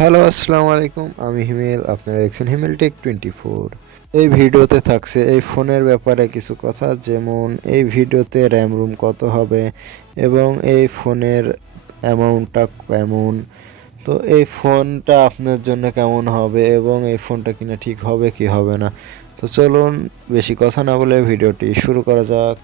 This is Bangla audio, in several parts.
হ্যালো, আসসালামু আলাইকুম। আমি হিমেল, আপনারা দেখছেন হিমেল টেক টোয়েন্টি ফোর। এই ভিডিওতে থাকছে এই ফোনের ব্যাপারে কিছু কথা, যেমন এই ভিডিওতে র্যাম রুম কত হবে এবং এই ফোনের অ্যামাউন্টটা কেমন। তো এই ফোনটা আপনার জন্য কেমন হবে এবং এই ফোনটা কিনা ঠিক হবে কি হবে না। তো চলুন, বেশি কথা না বলে ভিডিওটি শুরু করা যাক।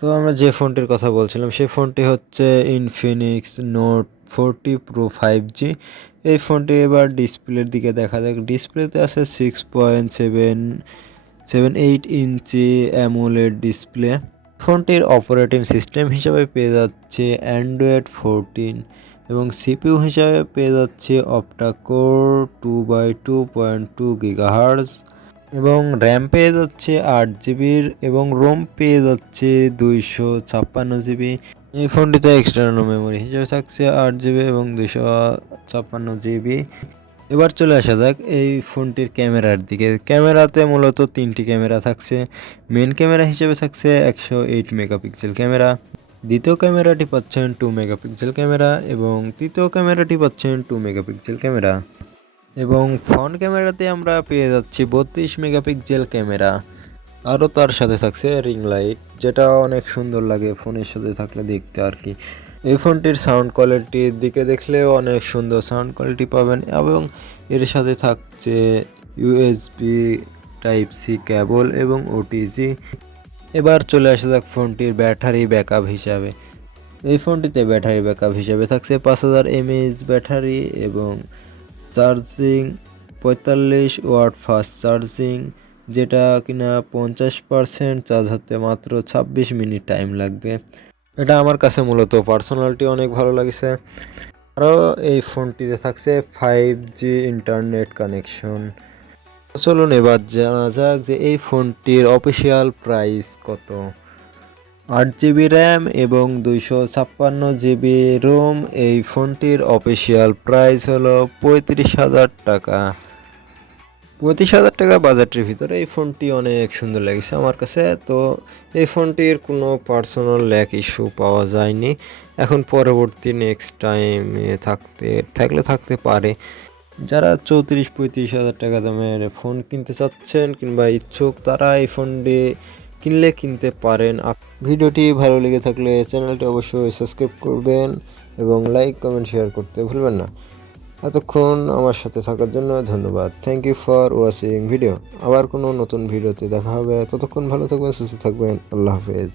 তো আমরা যে ফোনটির কথা বলছিলাম, সেই ফোনটি হচ্ছে Infinix Note forty Pro five G এই ফোনটি এবার ডিসপ্লের দিকে দেখা যাক। ডিসপ্লেতে আছে six point seven seven eight inch AMOLED display ফোনটির অপারেটিং সিস্টেম হিসাবে পেয়ে যাচ্ছে অ্যান্ড্রয়েড ফোরটিন এবং সিপিউ হিসাবে পেয়ে যাচ্ছে octacore two by two point two gigahertz এবং র্যাম পেয়ে যাচ্ছে আট জিবির এবং রোম পেয়ে যাচ্ছে দুইশো ছাপ্পান্ন জিবি এই ফোনটিতে এক্সটার্নাল মেমোরি হিসেবে থাকছে আট জিবি এবং দুইশো ছাপ্পান্ন জিবি এবার চলে আসা যাক এই ফোনটির ক্যামেরার দিকে। ক্যামেরাতে মূলত তিনটি ক্যামেরা থাকছে। মেন ক্যামেরা হিসেবে থাকছে একশো এইট মেগাপিক্সেল ক্যামেরা। দ্বিতীয় ক্যামেরাটি পাচ্ছেন টু মেগাপিক্সেল ক্যামেরা এবং তৃতীয় ক্যামেরাটি পাচ্ছেন টু মেগাপিক্সেল ক্যামেরা। এবং ফ্রন্ট ক্যামেরাতে আমরা পেয়ে যাচ্ছি বত্রিশ মেগাপিক্সেল ক্যামেরা। আরও তার সাথে থাকছে রিং লাইট, যেটা অনেক সুন্দর লাগে ফোনের সাথে থাকলে দেখতে আর কি। এই ফোনটির সাউন্ড কোয়ালিটির দিকে দেখলেও অনেক সুন্দর সাউন্ড কোয়ালিটি পাবেন এবং এর সাথে থাকছে ইউএসবি টাইপ সি কেবল এবং ওটিসি এবার চলে আসা যাক ফোনটির ব্যাটারি ব্যাকআপ হিসাবে। এই ফোনটিতে ব্যাটারি ব্যাকআপ হিসাবে থাকছে পাঁচ হাজার এমএএইচ ব্যাটারি এবং চার্জিং পঁয়তাল্লিশ ওয়াট ফাস্ট চার্জিং, যেটা কিনা পঞ্চাশ পারসেন্ট চার্জ হতে মাত্র ছাব্বিশ মিনিট টাইম লাগবে। এটা আমার কাছে মূলত পার্সোনালিটি অনেক ভালো লাগছে। আরও এই ফোনটিতে থাকছে ফাইভ জি ইন্টারনেট কানেকশন। চলুন এবার জানা যাক যে এই ফোনটির অফিসিয়াল প্রাইস কত। আট জিবি র্যাম এবং দুইশো ছাপ্পান্ন জিবি রোম, এই ফোনটির অফিসিয়াল প্রাইস হলো পঁয়ত্রিশ হাজার টাকা। পঁয়ত্রিশ হাজার টাকা বাজেটের ভিতরে এই ফোনটি অনেক সুন্দর লেগেছে আমার কাছে। তো এই ফোনটির কোনো পার্সোনাল ল্যাক ইস্যু পাওয়া যায়নি। এখন পরবর্তী নেক্সট টাইমে থাকতে, থাকলে থাকতে পারে। যারা চৌত্রিশ পঁয়ত্রিশ হাজার টাকা দামের ফোন কিনতে চাচ্ছেন কিংবা ইচ্ছুক, তারা এই ফোনটি কিনলে কিনতে পারেন। ভিডিওটি ভালো লেগে থাকলে চ্যানেলটি অবশ্যই সাবস্ক্রাইব করবেন এবং লাইক, কমেন্ট, শেয়ার করতে ভুলবেন না। এতক্ষণ আমার সাথে থাকার জন্য ধন্যবাদ। Thank you for watching video আবার কোনো নতুন ভিডিওতে দেখা হবে। ততক্ষণ ভালো থাকবেন, সুস্থ থাকবেন। আল্লাহ হাফেজ।